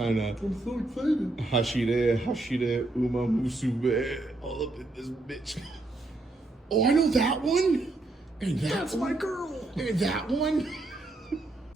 kind of. I'm so excited. Hashire, Uma Musume, all up in this bitch. Oh, I know that one. And that's my girl. And that one.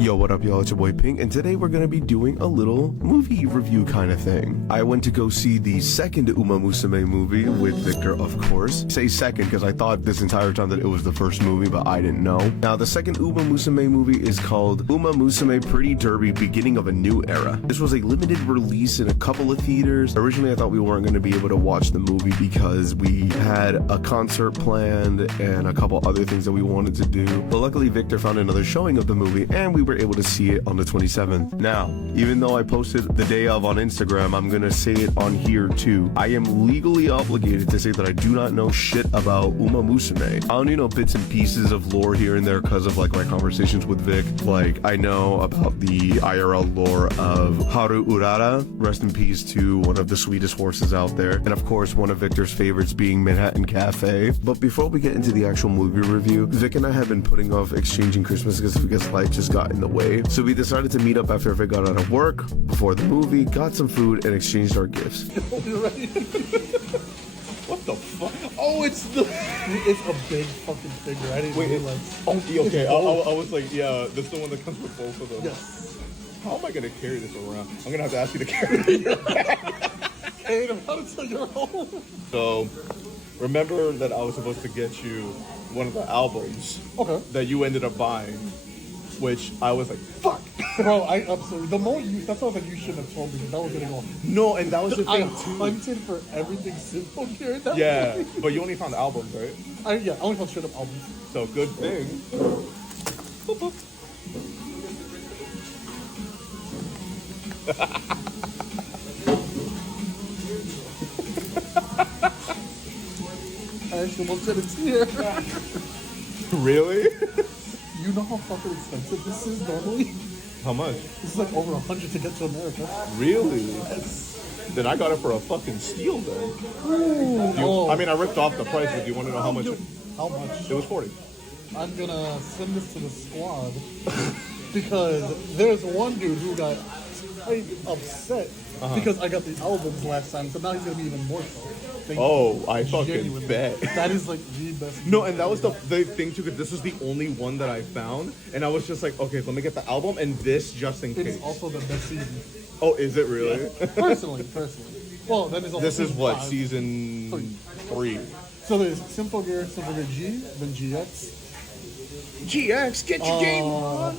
Yo, what up, y'all? It's your boy Pink, and today we're gonna be doing a little movie review kind of thing. I went to go see the second Uma Musume movie with Victor, of course. I say second because I thought this entire time that it was the first movie, but I didn't know. Now, the second Uma Musume movie is called Uma Musume Pretty Derby Beginning of a New Era. This was a limited release in a couple of theaters. Originally, I thought we weren't gonna be able to watch the movie because we had a concert planned and a couple other things that we wanted to do. But luckily, Victor found another showing of the movie, and we were able to see it on the 27th. Now, even though I posted the day of on Instagram, I'm gonna say it on here too. I am legally obligated to say that I do not know shit about Uma Musume. I only know bits and pieces of lore here and there because of like my conversations with Vic. Like, I know about the IRL lore of Haru Urara, rest in peace to one of the sweetest horses out there, and of course one of Victor's favorites being Manhattan Cafe. But before we get into the actual movie review, Vic and I have been putting off exchanging Christmas gifts because life just got in the way. So we decided to meet up after Vic got out of work, before the movie, got some food, and exchanged our gifts. What the fuck? Oh, it's the. It's a big fucking figure. I didn't realize. Oh, okay. I was like, yeah, that's the one that comes with both of them. Yes. How am I gonna carry this around? I'm gonna have to ask you to carry it. Hey, I'm about to tell your home. So, remember that I was supposed to get you one of the albums that you ended up buying, which I was like, fuck. Bro, I absolutely. The more you. That's why I was like, you shouldn't have told me because that was gonna go. No, and that was the I thing too. hunted for everything simple here. That Yeah, movie. but you only found the albums, right? I only found straight up albums. So good thing. Boop, boop. I actually almost said it's here. Really? You know how fucking expensive this is normally? How much? This is like over 100 to get to America. Really? Yes. Then I got it for a fucking steal then. Ooh, I mean, I ripped off the price, but do you want to know how much? How much? It was 40. I'm gonna send this to the squad because there's one dude who got quite upset because I got the albums last time, so now he's gonna be even more so. I fucking Genuinely. bet. That is like the best. No, and that was the thing too, because this was the only one that I found, and I was just like, okay, let me get the album and this just in case. It's also the best season. Oh, is it really? Personally. Well, then it's also This is what, 5. season 3? So there's Simple Gear G, then GX. GX, get your game on!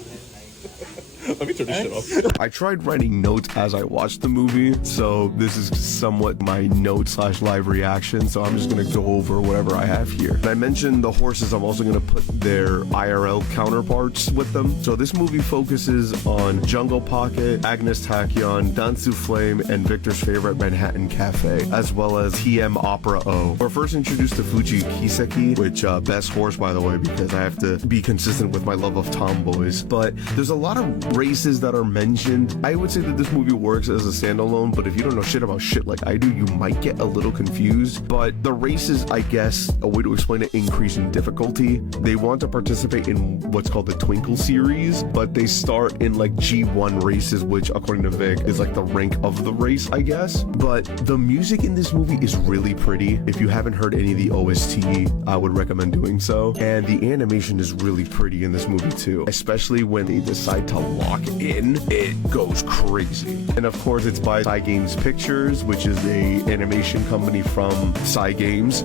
Let me turn this shit off. I tried writing notes as I watched the movie, so this is somewhat my note/live reaction, so I'm just gonna go over whatever I have here. And I mentioned the horses, I'm also gonna put their IRL counterparts with them. So this movie focuses on Jungle Pocket, Agnes Tachyon, Dansu Flame, and Victor's favorite Manhattan Cafe, as well as TM Opera O. We're first introduced to Fuji Kiseki, which best horse by the way, because I have to be consistent with my love of tomboys. But there's a lot of races that are mentioned. I would say that this movie works as a standalone, but if you don't know shit about shit like I do, you might get a little confused. But the races, I guess, a way to explain it, increase in difficulty. They want to participate in what's called the Twinkle series, but they start in like G1 races, which according to Vic is like the rank of the race, I guess. But the music in this movie is really pretty. If you haven't heard any of the OST, I would recommend doing so. And the animation is really pretty in this movie too, especially when they decide to lock in, it goes crazy. And of course it's by Cygames Pictures, which is a animation company from Cygames,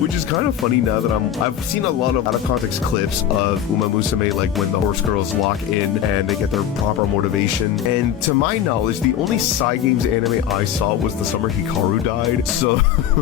which is kind of funny now that I've seen a lot of out of context clips of Uma Musume, like when the horse girls lock in and they get their proper motivation. And to my knowledge, the only Cygames anime I saw was the summer Hikaru died. So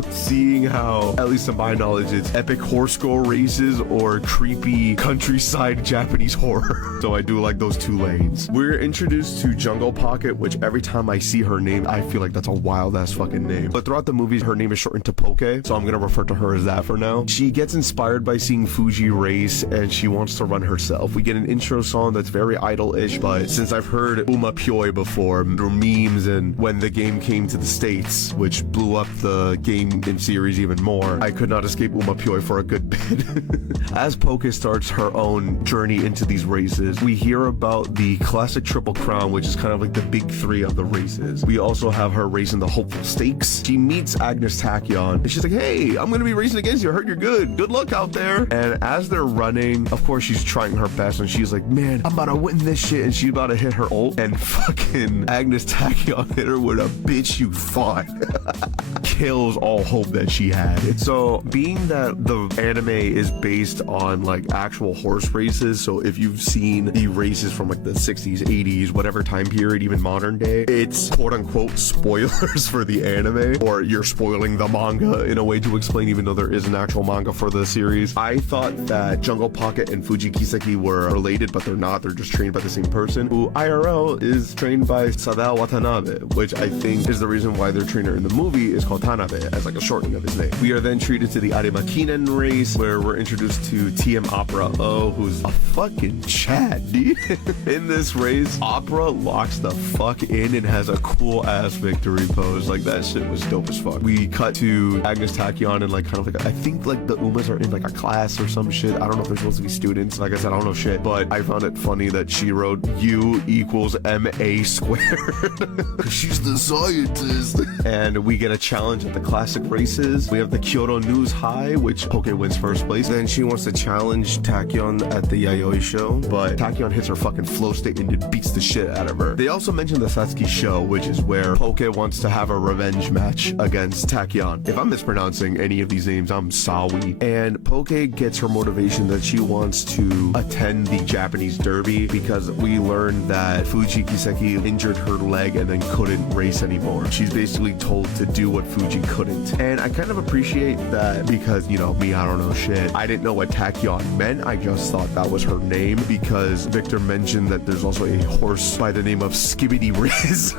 seeing how, at least to my knowledge, it's epic horse girl races or creepy countryside Japanese horror. So I do like those two lanes. We're introduced to Jungle Pocket, which every time I see her name, I feel like that's a wild ass fucking name. But throughout the movie, her name is shortened to Poke, so I'm gonna refer to her as that for now. She gets inspired by seeing Fuji race and she wants to run herself. We get an intro song that's very idol-ish, but since I've heard Uma Musume before through memes and when the game came to the States, which blew up the game in series even more, I could not escape Uma Musume for a good bit. As Poke starts her own journey into these races, we hear about the classic Triple Crown, which is kind of like the big three of the races. We also have her racing the Hopeful Stakes. She meets Agnes Tachyon and she's like, hey, I'm gonna be racing against you. I heard you're good. Good luck out there. And as they're running, of course, she's trying her best and she's like, man, I'm about to win this shit. And she's about to hit her ult and fucking Agnes Tachyon hit her with a bitch you thought. Kills all hope that she had. So being that the anime is based on like actual horse races, so if you've seen the races from like the 60s, 80s, whatever time period, even modern day, it's quote unquote spoilers for the anime, or you're spoiling the manga in a way to explain, even though there is an actual manga for the series. I thought that Jungle Pocket and Fuji Kiseki were related, but they're not. They're just trained by the same person, who IRL is trained by Sadao Watanabe, which I think is the reason why their trainer in the movie is called Tanabe, as like a shortening of his name. We are then treated to the Arimakinen race, where we're introduced to TM Opera O, who's a fucking Chad, dude. In this race, Opera locks the fuck in and has a cool ass victory pose. Like, that shit was dope as fuck. We cut to Agnes Tachyon and like kind of like, I think like the Umas are in like a class or some shit. I don't know if they're supposed to be students. Like I said, I don't know shit, but I found it funny that she wrote U equals MA squared. Cause she's the scientist. And we get a challenge at the classic races. We have the Kyoto News High, which Poke wins first place. Then she wants to challenge Tachyon at the Yayoi show, but Tachyon hits her fucking flow state and it beats the shit out of her. They also mentioned the Satsuki show, which is where Poke wants to have a revenge match against Tachyon. If I'm mispronouncing any of these names, I'm sorry. And Poke gets her motivation that she wants to attend the Japanese Derby because we learned that Fuji Kiseki injured her leg and then couldn't race anymore. She's basically told to do what Fuji couldn't. And I kind of appreciate that because, you know, me, I don't know shit. I didn't know what Tachyon meant. I just thought that was her name because Victor mentioned that there's also a horse by the name of Skibbity Riz.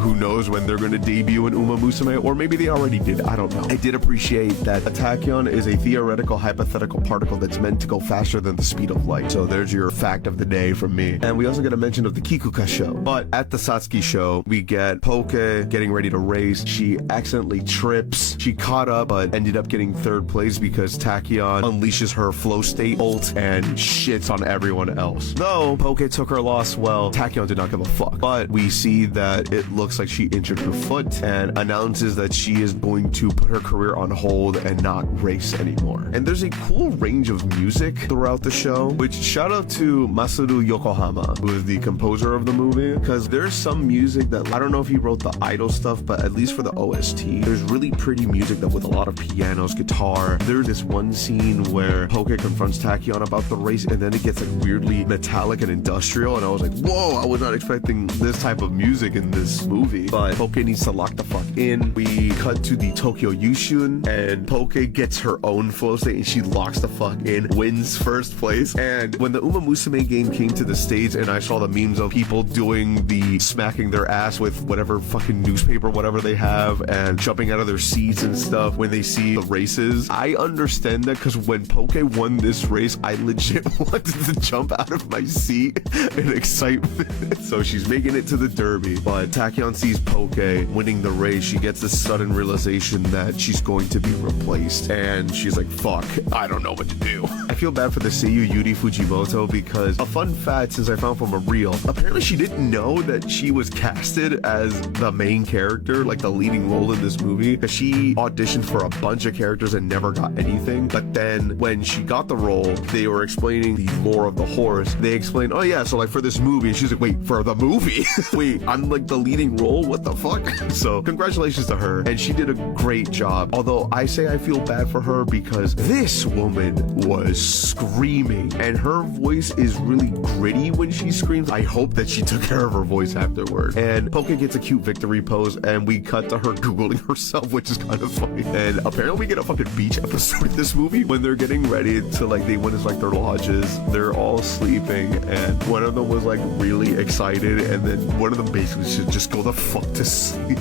Who knows when they're going to debut in Uma Musume, or maybe they already did. I don't know. I did appreciate that a tachyon is a theoretical hypothetical particle that's meant to go faster than the speed of light. So there's your fact of the day from me. And we also get a mention of the Kikuka show. But at the Satsuki show, we get Poke getting ready to race. She accidentally trips. She caught up, but ended up getting third place because Tachyon unleashes her flow state ult and shits on everyone else. Though Poke took her loss well, Tachyon did not give a fuck. But we see that it looks like she injured her foot and announces that she is going to put her career on hold and not race anymore. And there's a cool range of music throughout the show, which shout out to Masaru Yokohama, who is the composer of the movie, because there's some music that, I don't know if he wrote the idol stuff, but at least for the OST, there's really pretty music that with a lot of pianos, guitar. There's this one scene where Poke confronts Tachyon about the race and then it gets like weirdly metallic and industrial, and I was like, whoa, I was not expecting this type of music in this movie. But Poke needs to lock the fuck in. We cut to the Tokyo Yushun and Poke gets her own flow state and she locks the fuck in, wins first place. And when the Uma Musume game came to the States and I saw the memes of people doing the smacking their ass with whatever fucking newspaper, whatever they have, and jumping out of their seats and stuff when they see the races, I understand that because when Poke won this race, I legit wanted to jump out of my seat in excitement. So she's making it to the Derby, but Tachyon sees Poke winning the race. She gets this sudden realization that she's going to be replaced, and she's like, fuck, I don't know what to do. I feel bad for the seiyuu Yuri Fujimoto because a fun fact, since I found from a reel, apparently she didn't know that she was casted as the main character, like the leading role in this movie, because she auditioned for a bunch of characters and never got anything. But then when she got the role, they were explaining the lore of the horse. They explained, oh yeah, so like for this movie, and she's like, wait, for the movie? Wait, I'm like the leading role? What the fuck? So congratulations to her, and she did a great job. Although I say I feel bad for her because this woman was screaming and her voice is really gritty when she screams. I hope that she took care of her voice afterward. And Poke gets a cute victory pose and we cut to her Googling herself, which is kind of funny. And apparently we get a fucking beach episode in this movie when they're getting ready to like, they went into like their lodges, they're all sleeping, and one of them was like really excited, and then one of them basically should just go the fuck to sleep.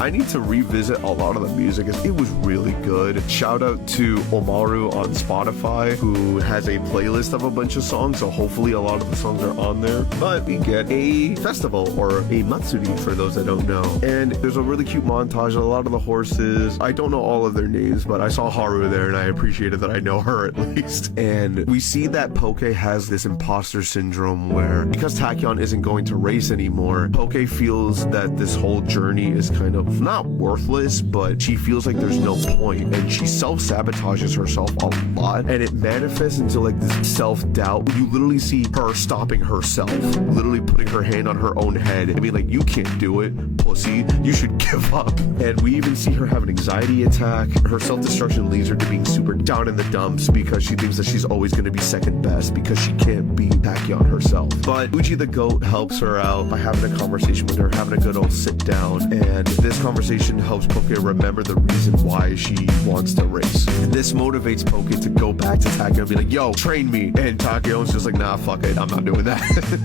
I need to revisit a lot of the music. It was really good. good. Shout out to Omaru on Spotify, who has a playlist of a bunch of songs, so hopefully a lot of the songs are on there. But we get a festival, or a matsuri for those that don't know. And there's a really cute montage of a lot of the horses. I don't know all of their names, but I saw Haru there and I appreciated that I know her at least. And we see that Poke has this imposter syndrome where, because Tachyon isn't going to race anymore, Poke feels that this whole journey is kind of not worthless, but she feels like there's no point, and she self-sabotages herself a lot, and it manifests into like this self-doubt. You literally see her stopping herself, literally putting her hand on her own head and being like, you can't do it, pussy, you should give up. And we even see her have an anxiety attack. Her self-destruction leads her to being super down in the dumps because she thinks that she's always going to be second best because she can't beat Tachyon herself. But Uji the goat helps her out by having a conversation with her, having a good old sit down, and this conversation helps Poke remember the reason why she wants to race. This motivates Poke to go back to Tachyon and be like, yo, train me. And Tachyon's just like, nah, fuck it, I'm not doing that.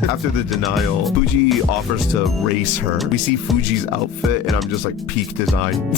After the denial, Fuji offers to race her. We see Fuji's outfit and I'm just like, peak design.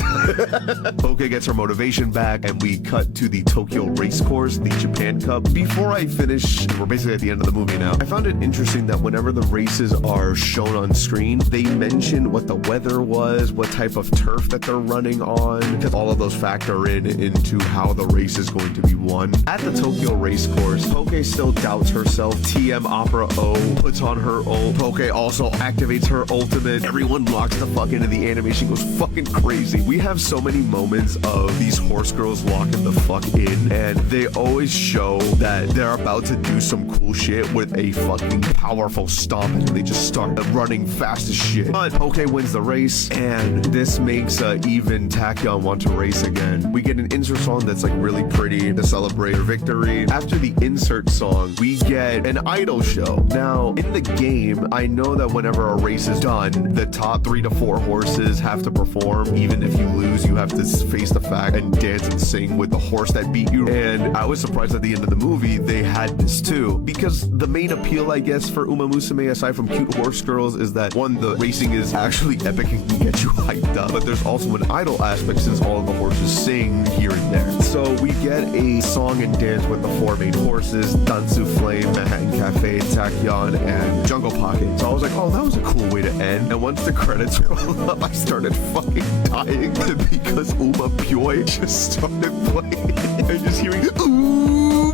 Poke gets her motivation back and we cut to the Tokyo race course, the Japan Cup. Before I finish, we're basically at the end of the movie now, I found it interesting that whenever the races are shown on screen, they mention what the weather was, what type of turf that they're running on, because all of those factor into how the race is going to be won. At the Tokyo race course, Poke still doubts herself. TM Opera O puts on her ult. Poke also activates her ultimate. Everyone locks the fuck into the animation, goes fucking crazy. We have so many moments of these horse girls locking the fuck in, and they always show that they're about to do some cool shit with a fucking powerful stomp, and they just start running fast as shit. But Poke wins the race, and this makes even Tachyon want to race again. We get an insert song that's like really pretty to celebrate her victory. After the insert song, we get an idol show. Now, in the game, I know that whenever a race is done, the top 3 to 4 horses have to perform. Even if you lose, you have to face the fact and dance and sing with the horse that beat you. And I was surprised at the end of the movie they had this too, because the main appeal, I guess, for Uma Musume, aside from cute horse girls, is that one, the racing is actually epic and can get you hyped up, but there's also an idol aspect since all of the horses sing here and there. So we get a song and dance with the 4 main horses, Dansu Flame, Manhattan Cafe, Tachyon, and Jungle Pocket. So I was like, oh, that was a cool way to end. And once the credits rolled up, I started fucking dying because Uma Pyoy just started playing and just hearing ooh,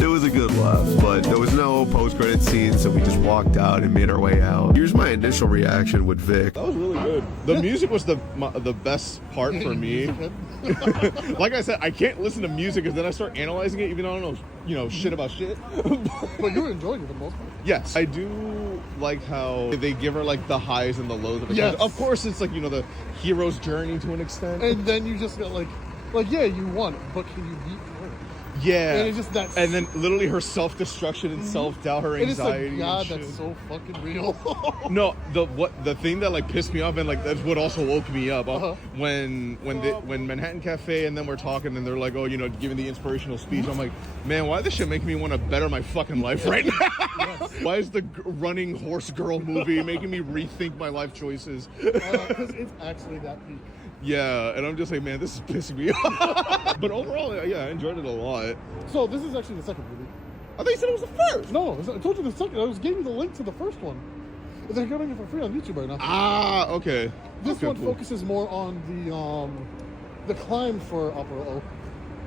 it was a good laugh, but there was no post-credit scene, so we just walked out and made our way out. Here's my initial reaction with Vic. That was really good. The music was the best part for me. Like I said, I can't listen to music because then I start analyzing it, even though I don't know, shit about shit. But you were enjoying it for the most part. Yes, I do like how they give her like the highs and the lows of it. Yes. Of course, it's like, the hero's journey to an extent. And then you just got like yeah, you won, but can you beat her? Yeah, and it's just that. And then literally her self-destruction and self-doubt, her anxiety. And it's like, God, that's so fucking real. No, the thing that like pissed me off, and like that's what also woke me up when Manhattan Cafe and then we're talking and they're like, oh, giving the inspirational speech. I'm like, man, why this shit make me want to better my fucking life right now? Yes. Why is the running horse girl movie making me rethink my life choices? Because it's actually that peak. Yeah, and I'm just like, man, this is pissing me off. But overall, yeah, I enjoyed it a lot. So this is actually the second movie. I thought you said it was the first. No, I told you the second. I was giving you the link to the first one. They're getting it for free on YouTube right now. Ah, okay. This one focuses more on the climb for Opera O.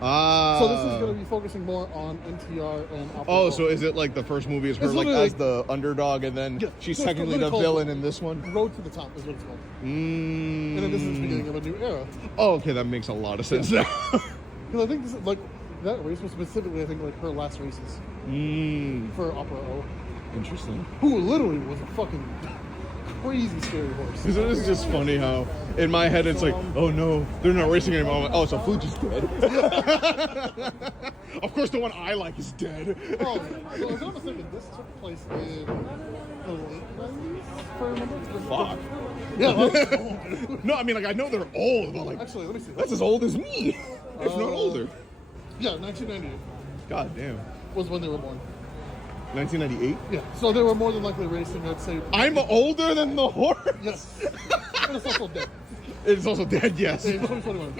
Ah. So this is going to be focusing more on NTR and Opera O. Oh, so is it like the first movie is her like as the underdog, and then she's technically the villain in this one? Road to the Top is what it's called. And then this is the beginning of a new era. Oh, okay, that makes a lot of sense now. Because I think this is like that race was specifically, I think, like her last races for Opera O. Interesting. Who literally was a fucking crazy scary horse. Because it is just funny how in my head it's like, oh no, they're not racing anymore. I'm like, oh, so Fuji's dead. Of course, the one I like is dead. Oh, so I was thinking this took place in the late 90s, if I remember. Fuck. Yeah. No, I mean, like, I know they're old, but like, actually, let me see. That's as old as me, if not older. Yeah, 1998. God damn. Was when they were born. 1998? Yeah, so they were more than likely racing, I'd say. I'm older than the horse? Yes. And it's also dead. It's also dead, yes. Yeah, 2021.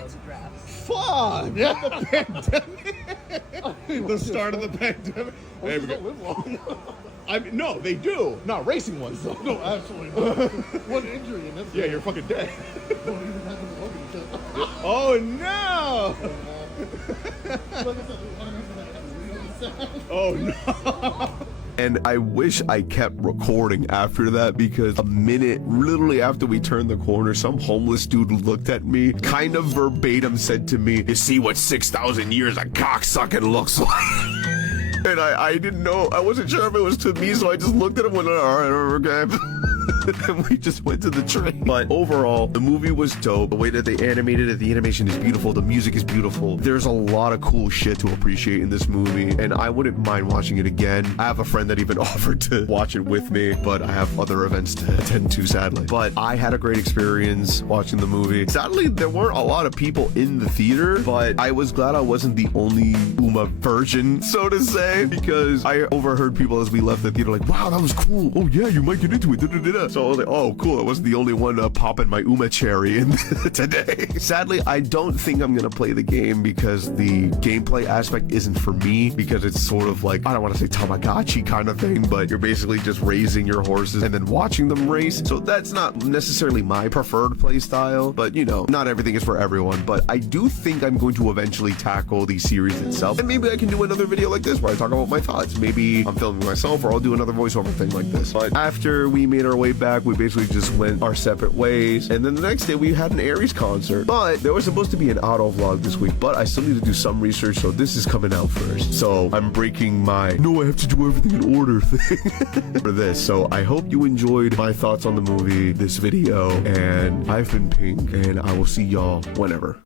fuck? Yeah. The pandemic. The start of the pandemic. Hey, we Horses got- don't live long. no, they do. Not racing ones though. No, absolutely not. One injury and that's Yeah, you're fucking dead. don't even happen to Logan shit. Oh no! Like I said, I remember that. Oh no! And I wish I kept recording after that, because a minute, literally after we turned the corner, some homeless dude looked at me, kind of verbatim said to me, "You see what 6,000 years of cocksucking looks like?" And I didn't know, I wasn't sure if it was to me, so I just looked at him and went, all right, okay. And we just went to the train. But overall, the movie was dope. The way that they animated it, the animation is beautiful. The music is beautiful. There's a lot of cool shit to appreciate in this movie, and I wouldn't mind watching it again. I have a friend that even offered to watch it with me, but I have other events to attend to, sadly. But I had a great experience watching the movie. Sadly, there weren't a lot of people in the theater, but I was glad I wasn't the only Uma virgin, so to say, because I overheard people as we left the theater like, wow, that was cool. Oh yeah, you might get into it. Da-da-da-da. So I was like, oh, cool. I wasn't the only one popping my Uma cherry in today. Sadly, I don't think I'm going to play the game because the gameplay aspect isn't for me, because it's sort of like, I don't want to say Tamagotchi kind of thing, but you're basically just raising your horses and then watching them race. So that's not necessarily my preferred play style, but you know, not everything is for everyone. But I do think I'm going to eventually tackle the series itself. And maybe I can do another video like this where I talk about my thoughts. Maybe I'm filming myself, or I'll do another voiceover thing like this. But after we made our way back, we basically just went our separate ways, and then the next day we had an Aries concert. But there was supposed to be an auto vlog this week, but I still need to do some research, so this is coming out first. So I'm breaking my no, I have to do everything in order thing for this. So I hope you enjoyed my thoughts on the movie, this video, and I've been Pink, and I will see y'all whenever.